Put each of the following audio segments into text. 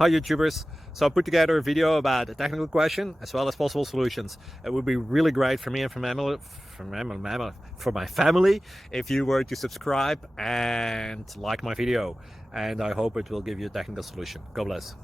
Hi YouTubers! So I put together a video about a technical question as well as possible solutions. It would be really great for me and for my family if you were to subscribe and like my video, and I hope it will give you a technical solution. God bless.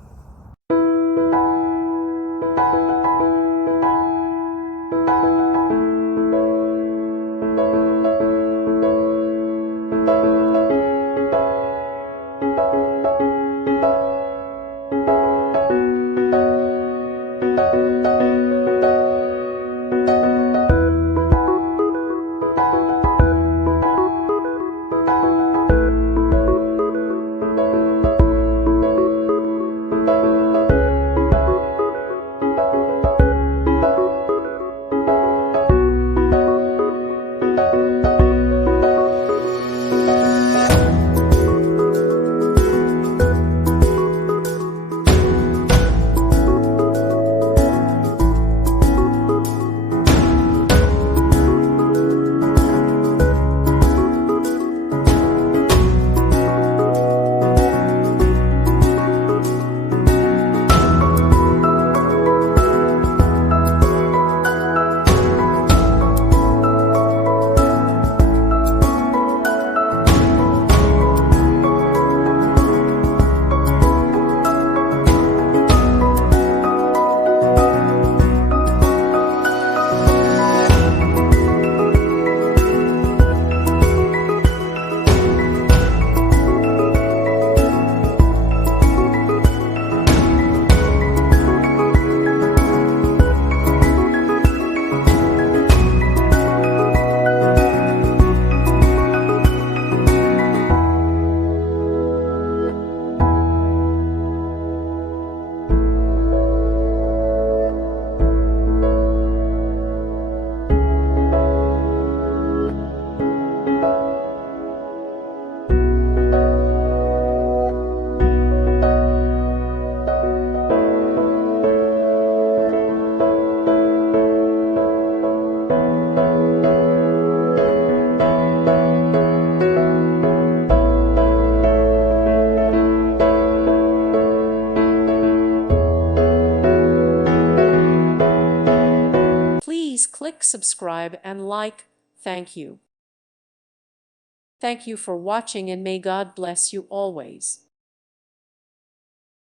Please click subscribe and like. Thank you. Thank you for watching, and may God bless you always.